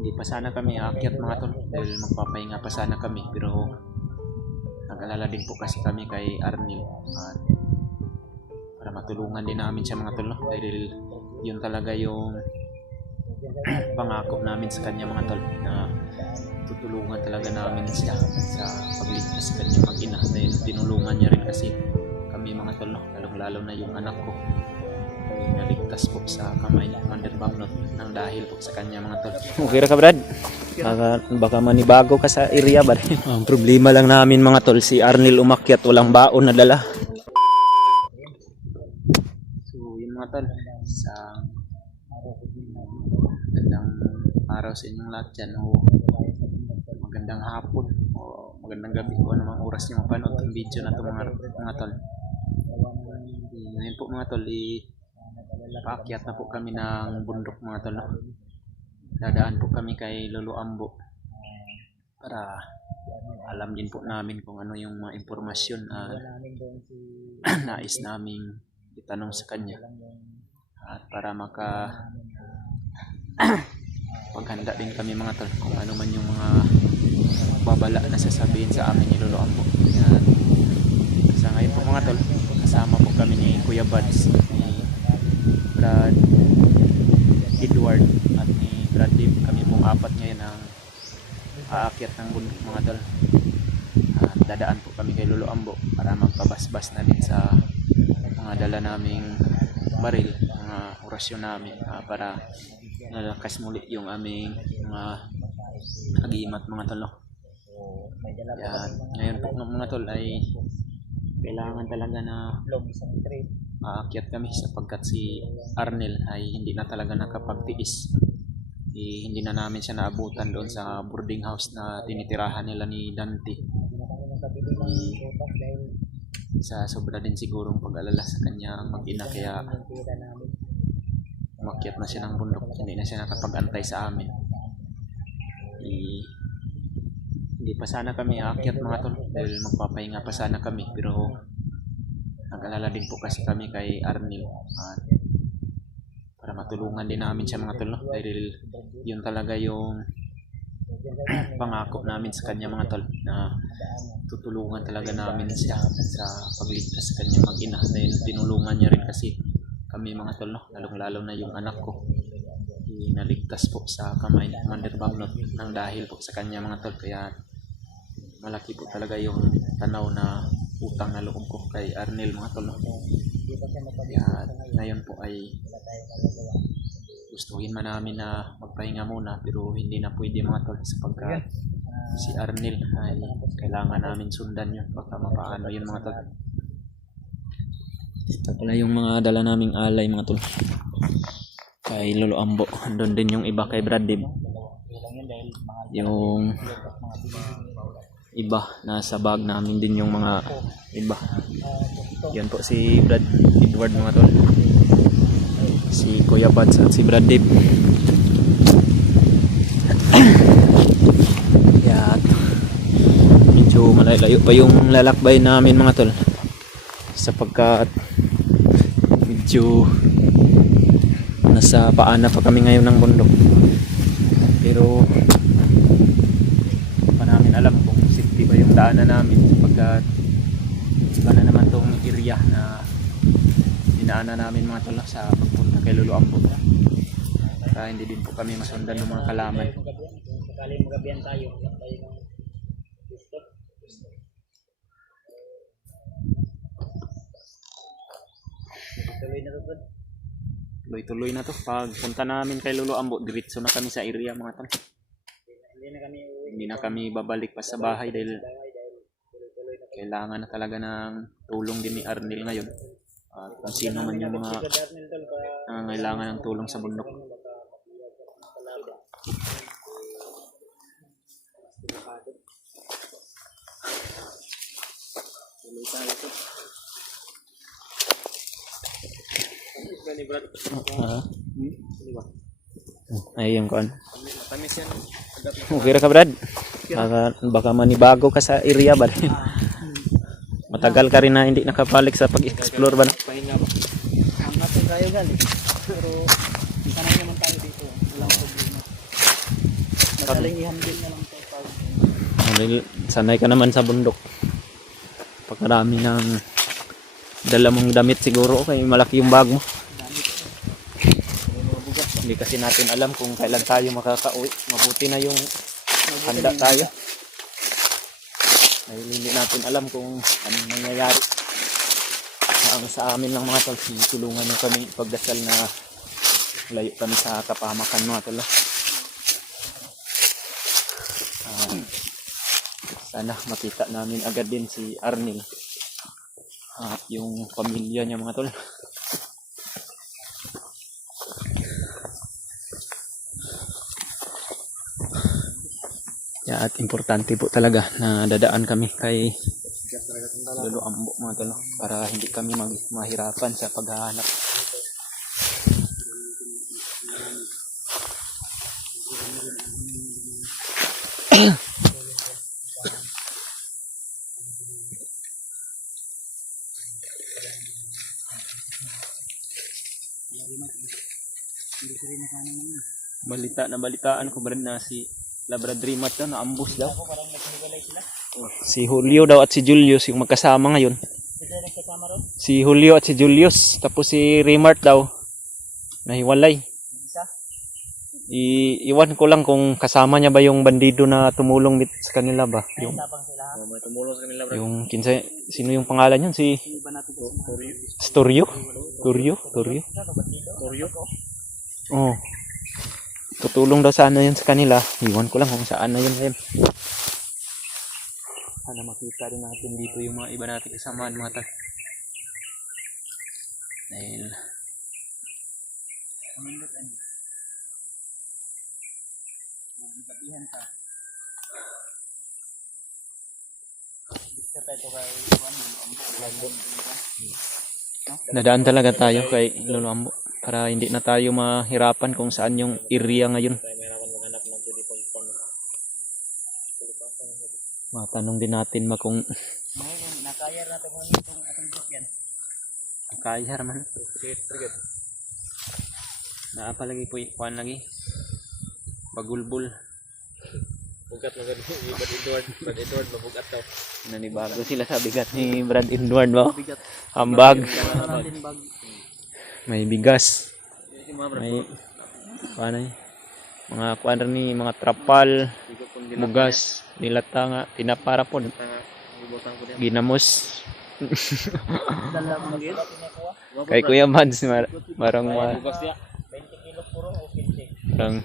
hindi pa sana kami aakyat mga tol dahil magpapahinga pa sana kami, pero nag-alala din po kasi kami kay Arnel at para matulungan din namin siya mga tol, no? Dahil yun talaga yung pangako namin sa kanya mga tol, na tutulungan talaga namin siya sa pagligtas sa kanya mag-ina, dahil tinulungan niya rin kasi kami mga tol, no? Lalong-lalo na yung anak ko ay naligtas po sa kamay ni Commander Bagnot nang dahil po sa kanya mga tol. Okay ra ka Brad? Baka manibago ka sa area ba? Ang problema lang namin mga tol, si Arnel umakyat, walang baon na dala. So yun mga tol, sa magandang araw sa inyong lahat dyan, o magandang hapon o magandang gabi o anumang oras nyo mapanood ang video na ito mga tol. Ngayon po mga tol, paakyat na po kami ng bundok mga tol, no? Dadaan po kami kay Lolo Ambo para alam din po namin kung ano yung mga impormasyon nais naming itanong sa kanya, at para paghanda din kami mga tol kung ano man yung mga babala na sasabihin sa amin ni Lolo Ambo. Yan. Sa ngayon po mga tol, kasama po kami ni Kuya Buds, ni Brad Edward at ni Brad Dave. Kami pong apat ngayon ang aakyat ng bundok mga tol, at dadaan po kami kay Lolo Ambo para magpabasbas na din sa mga dala naming baril, mga orasyon namin, para nalakas muli yung aming mga agimat mga tol, no? Yan. Ngayon po mga tol ay kailangan talaga na aakyat kami sapagkat si Arnel ay hindi na talaga nakapagtiis. Hindi na namin siya naabutan doon sa boarding house na tinitirahan nila ni Dante. Sa sobra din sigurong pag-alala sa kanya mag-ina, kaya umakyat na siya ng bundok, hindi na siya nakapag-antay sa amin. Hindi pa sana kami aakyat mga tol dahil magpapahinga pa sana kami, pero nag-alala din po kasi kami kay Arnel at para matulungan din namin siya mga tol, no? Dahil yun talaga yung pangako namin sa kanya mga tol, na tutulungan talaga namin siya sa pagligtas sa kanya mag-ina, dahil tinulungan niya rin kasi kami mga tol, no? Lalong-lalo na yung anak ko naligtas po sa kamay ni Commander Bagnot nang dahil po sa kanya mga tol. Kaya malaki po talaga yung tanaw na utang na loob ko kay Arnel mga tol, no? Kaya ngayon po ay gustuhin man namin na magpahinga muna, pero hindi na pwede mga tol sapagkat si Arnel ay kailangan namin sundan yun, baka mapaano yun mga tol. Ito pala yung mga dala naming alay mga tol kay Lolo Ambo. Andun din yung iba kay Brad Dib, yung iba nasa bag namin din yung mga iba. Yan po si Brad Edward mga tol, si Kuya Buds at si Brad Dib. Yan, medyo malayo pa yung lalakbay namin mga tol sapagkat medyo nasa paana pa kami ngayon ng bundok, pero pa namin alam kung safety ba yung daanan namin sapagkat iba na naman tong area na dinaanan namin mga tol sa pagpunta kay Lolo Ambo, kaya hindi din po kami masundan ng mga kalaman. Sakali magabihan tayo, lang tayo ng gusto. Tuloy na to. Tuloy-tuloy na to. Pagpunta namin kay Lolo Ambo, diretso na kami sa area mga tol. Hindi na kami babalik pa sa bahay dahil kailangan na talaga ng tulong din ni Arnel ngayon. Kung sino man yung mga nangangailangan ng tulong sa bundok. Ay yung kon. Okay ra ka Brad? Baka manibago ka sa area ba? Matagal ka rin na hindi nakabalik sa pag-explore ba? Pahinga ba? Ang natin tayo galing. Pero sanay naman tayo dito. Walang problema. Madaling i-handle na lang ito pag Dahil sanay ka naman sa bundok. Pagkarami ng dala mong damit siguro, okay, malaki yung bag mo. Hindi kasi natin alam kung kailan tayo makakauwi. Mabuti na yung handa tayo. Dahil hindi natin alam kung anong mangyayari. Ang sa amin lang mga tol, tulungan nyo kami pagdasal na layo kami sa kapahamakan mga tol. Sana makita namin agad din si Arnil at yung pamilya niya mga tol. Yeah, at importante po talaga na dadaan kami kay Lolo Ambo mga tol para hindi kami mahirapan sa paghahanap. Balitaan ko ba rin na si Labradrimat daw na ambush daw. Si Julio daw at si Julius yung magkasama ngayon. Si Julio at si Julius, tapos si Remart daw nahiwalay. Iwan ko lang kung kasama niya ba yung bandido na tumulong sa kanila ba. Yung kinsa, sino yung pangalan niyan? Si Storio? Torio? Oh. Tutulong daw sana yun sa kanila. Iwan ko lang kung saan na yun. Sana makita rin natin dito yung mga iba natin kasamaan mga tal. Dahil nadaan talaga tayo kay Lolo Ambo para hindi na tayo mahirapan kung saan yung area ngayon. Matanong din natin kung nakayar natin mo itong ating bus yan. nakayar man. Naapalagi po ikuan lagi. Bagulbul. Bugat magad ni Brad Edward mabugat daw. Nanibago sila sa bigat ni Brad Edward ba? Ambag. May bigas. May paano yun? Mga kuan ni mga trapal, bugas, nilata nga, tinapara po. Ginamos. Kay Kuya Mads marang 20 kilos puro o 15. marang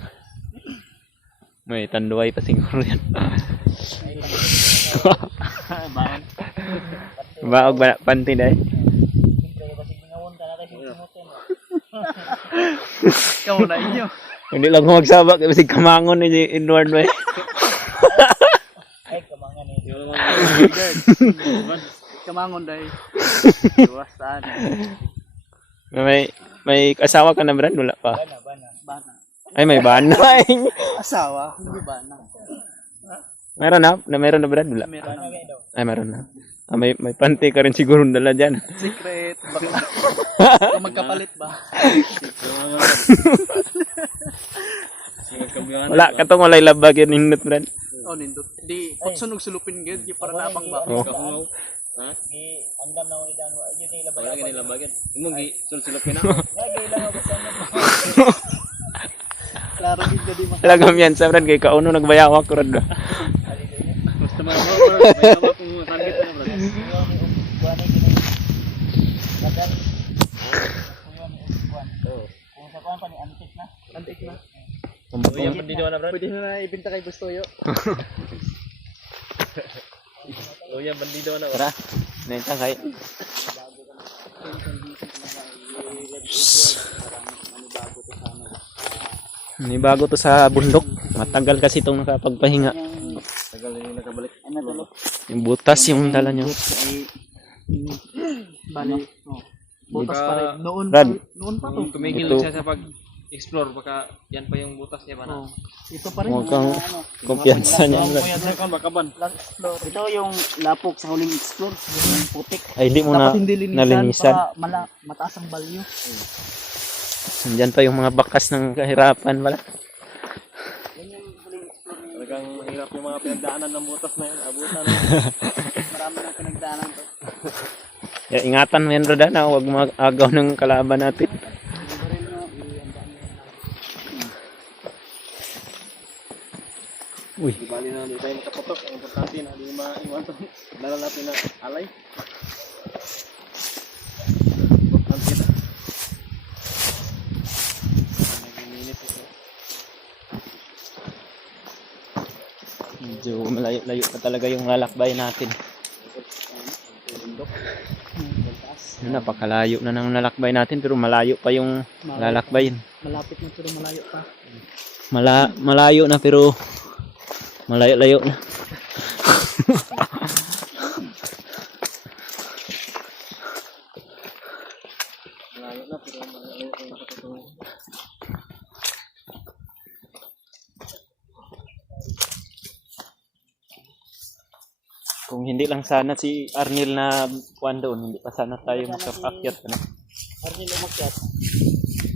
may tanduay pa siguro yan. Baog ba panty dai? Kamu na inyo. Hindi lang ko magsabak kasi kamangon ni Edward ba. Ay kamangan ni. Kamangon dai. Iwasan. May asawa ka na Brad? Wala pa. Bana. Ay may bana. Asawa, hindi bana. Meron na? Meron na Brad? Wala. Meron na. Ay meron na. May panty ka rin siguro dala dyan. Secret. Baka magkapalit ba? Wala katong walay labag yun nindot Brad. Oh, nindot. Di, pagsunog sulupin gid, di para napang ba? Oh. Ha? Di, andam na ang idan. Ayun ni labag. Wala ganyan labagan. Imong gi sulsulupin na. Lagi lang ako sa Klaro gid di mas. Lagam yan sa Brad kay kauno nagbayawak ko Brad. Basta mga may hawak mo target na bro. Buwan ay kinay. Kadal. Kung sa kuan pa ni antik na. Antik na. Yung bandido na bro. Pwede na ibenta kay Bustoyo. Loya bandido na. Tara. Nenta kay. Bago to sa bundok. Matagal kasi itong nakapagpahinga. Tagal din nakabalik. Ano to? Yung butas yung dala nyo. Bali. Butas pa rin. Noon Brad. noon pa to. Tumigil Ito. siya sa pag-explore baka yan pa yung butas niya ba na. Ito pa rin. Huwag kang kumpiyansa niya. Brad. Yan kan bakaban. Last explore. Ito yung lapok sa huling explore. Yung putik. Ay, hindi mo na Dapat hindi linisan nalinisan. para mataas ang value. Nandyan pa yung mga bakas ng kahirapan pala. Yan yung huling explore pinagdaanan ng butas na yun, abutan. Marami na pinagdaanan to. Yeah, ingatan mo yan, Rodan, na huwag mag-agaw ng kalaban natin. Uy, Di bali na hindi tayo makapotok. Ang importante na hindi maiwan to. Dala natin na alay. Importante na. Nag-minute ito. medyo malayo-layo pa talaga yung lalakbay natin. Yun, napakalayo na ng lalakbay natin pero malayo pa yung lalakbayin. Malapit na pero malayo pa. Malayo na pero malayo-layo na. Malayo na pero malayo ko yung katutungan. Kung hindi lang sana si Arnil na kuwan doon, hindi pa sana tayo makapakyat. Ano? Arnil umakyat.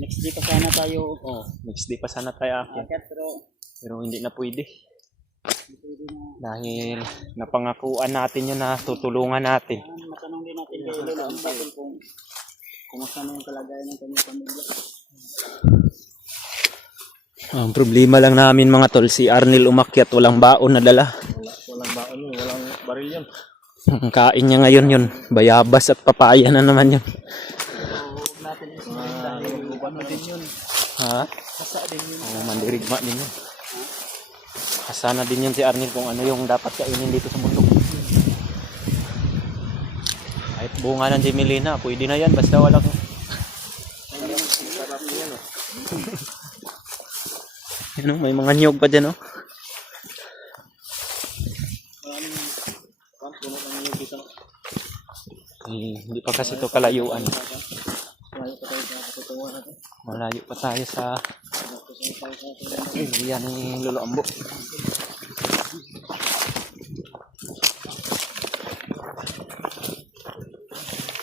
Next day pa sana tayo Next day pa sana tayo akyat. akyat Pero hindi na pwede. hindi pwede na. Dahil napangakuan natin yun na tutulungan natin. Matanong din natin kay Lolo ang bakit kung kumusta na yung kalagayan ng kanyang pamilya. Ang problema lang namin mga tol, si Arnil umakyat, walang baon na dala. Walang baon yun, walang baril yun. Ang kain niya ngayon yun, bayabas at papaya na naman yun. Huwag natin isipin dahil ano din yun. Ha? Kasa din yun. Oo, mandirigma din yun. Kasana din yun si Arnil kung ano yung dapat kainin dito sa mundo. Kahit bunga ng Jemelina, pwede na yan, basta walang... Sarap niya no. Ano, may mga niyog pa dyan, oh. Puno ng niyog dito. Hindi pa kasi ito kalayuan. Malayo pa tayo sa katutungan natin. Malayo pa tayo sa area ni Lolo Ambo.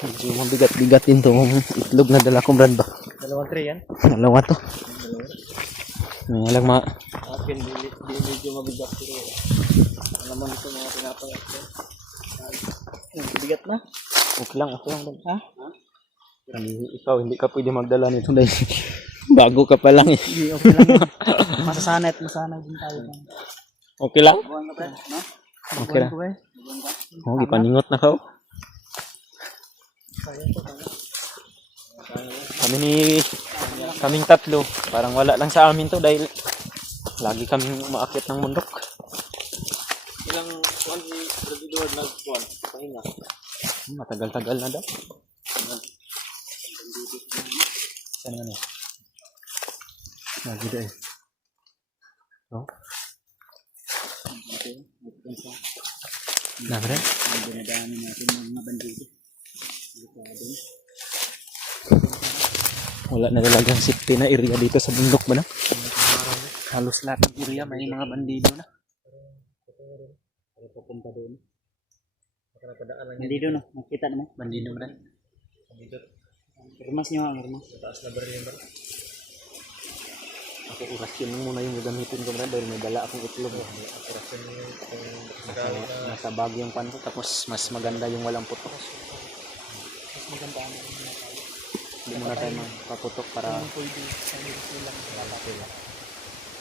Medyo mabigat-bigat din itong itlog na dala kong brand ba? 2 tray yan. Dalawa to. May lang Akin, di medyo mabigat pero naman ito mga pinapayat ko. Bigat na. okay lang. Ha? Ikaw hindi ka pwede magdala nito dahil bago ka pa lang eh. Hindi, okay lang yun. Masasanay din tayo. Okay lang? Buwan ka pa, no? Okay lang. Buwan ka. Oh, ipaningot na ka. Kaming tatlo, parang wala lang sa amin to dahil lagi kaming umaakyat ng bundok. Ilang kuwan si Presidor nagkuwan, pahinga. Matagal-tagal na daw. Saan nga na? Lagi dahil. Oh? Nabre? Ang dinadaanan natin ng mga bandido. Wala na talagang safety na area dito sa bundok ba na? Halos lahat ng area may mga bandido na. Pupunta doon. Nakanapadaan lang Bandido, no? Nakita naman. Bandido ba na? Hermas nyo ang hermas. Taas na baril yung baril. Ako orasyon lang muna yung gagamitin ko dahil may dala akong itlog. Operasyon yung Nasa bag yung pan ko tapos mas maganda yung walang putok. Mas maganda ang mga tayo. Hindi muna tayo magpaputok para Kung pwede, sa liris nilang lalaki.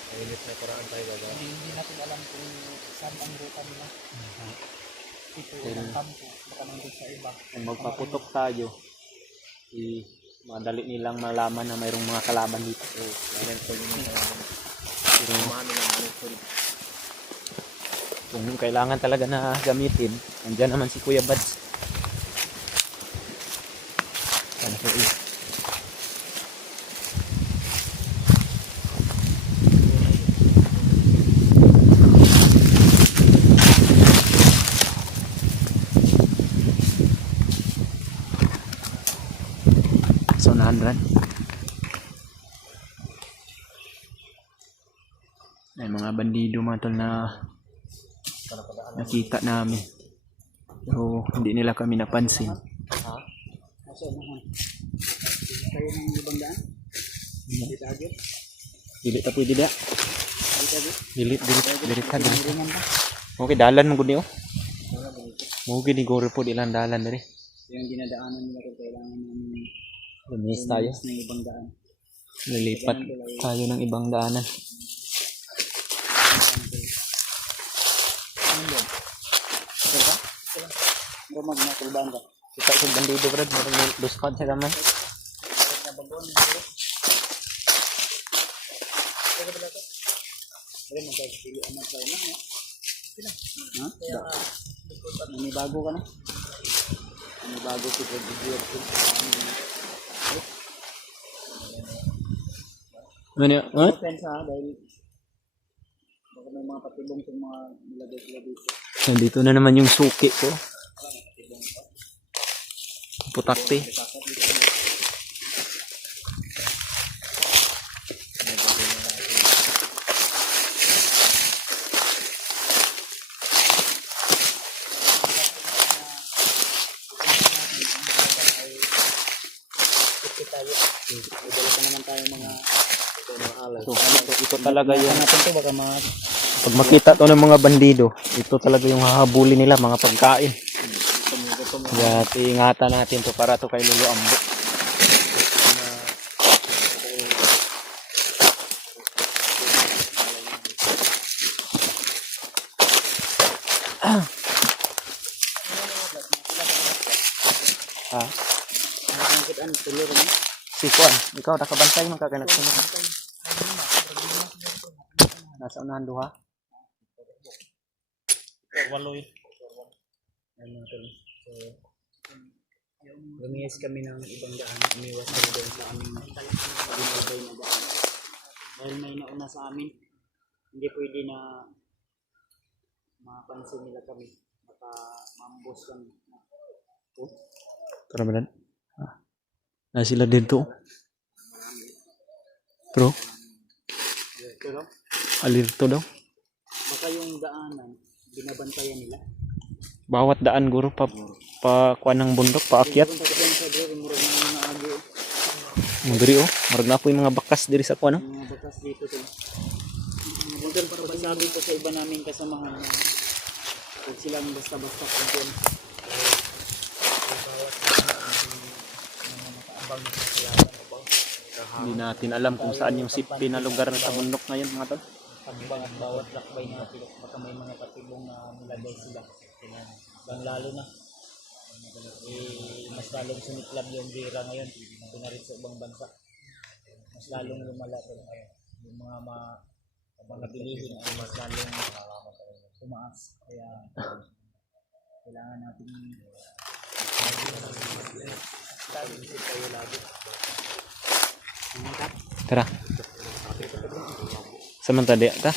mainit na paraan tayo gagawin. Hindi natin alam kung saan ang ruta nila. Ito ang kampo. Baka nandun sa iba. kung magpaputok tayo, madali nilang malaman na mayroong mga kalaban dito. So, pero kung kailangan talaga na gamitin, andyan naman si Kuya Bads. Ano po eh. So, 900. May mga bandido mga tol na nakita namin. Pero hindi nila kami napansin. Kaso naman. Kayo ng ibang daan? Hindi tayo? Dili ta pwede da. Hindi tayo? Dili ta. Ringan ba? Okay, dalan mo gud ni oh. Mo gid ni gore po ilang dalan diri. Yung dinadaanan nila kung kailangan namin Lumis tayo. ng ibang daan. Lilipat tayo ng ibang daanan. Bumag na kulbaan ka. Kita sa bandido brad, marang luspad sa kamay. Pero magkakasili aman tayo na. Ha? May bago ka na? May bago si Fred. Ano ya? Ha? Offense ha, dahil baka may mga patibong sa mga nilagay sila dito. Nandito na naman yung suki ko. Putakti. Dala pa naman tayo mga Ito talaga yung natin to baka mga pag makita to ng mga bandido, ito talaga yung hahabulin nila mga pagkain. Kaya ingatan natin to para to kay Lolo Ambo. Ha? nakangkitaan tulo rin. Si Kuan, ikaw nakabantay man ka kanat sunod. Nasa unahan duha. Waloy. Lumiyas kami ng ibang daan, umiwas kami doon sa aming binabay na daan. Dahil may nauna sa amin, hindi pwede na mapansin nila kami. Baka mambos kami. Tara man. Na sila dito. Bro, Pero alirto daw. baka yung daanan, binabantayan nila. Bawat daan guro pa kuan ng bundok paakyat. Kung tayo sa bro, murag na mga agi. Diri oh, marag na po yung mga bakas diri sa kuan. Mga batas dito to. Bukan para masabi ko sa iba namin kasamahan na huwag silang basta-basta content. Hindi natin alam kung saan yung safety na lugar sa bundok ngayon mga tol. Pagbang at bawat lakbay natin, baka may mga patibong na nilagay sila. Bang lalo na. Mas lalong sumiklab yung gira ngayon. Ito na rin sa ibang bansa. Mas lalong lumala ito ngayon. Yung mga bilihin ay mas lalong tumaas. Kaya kailangan natin tayo lagi. Tara. Samantala ta.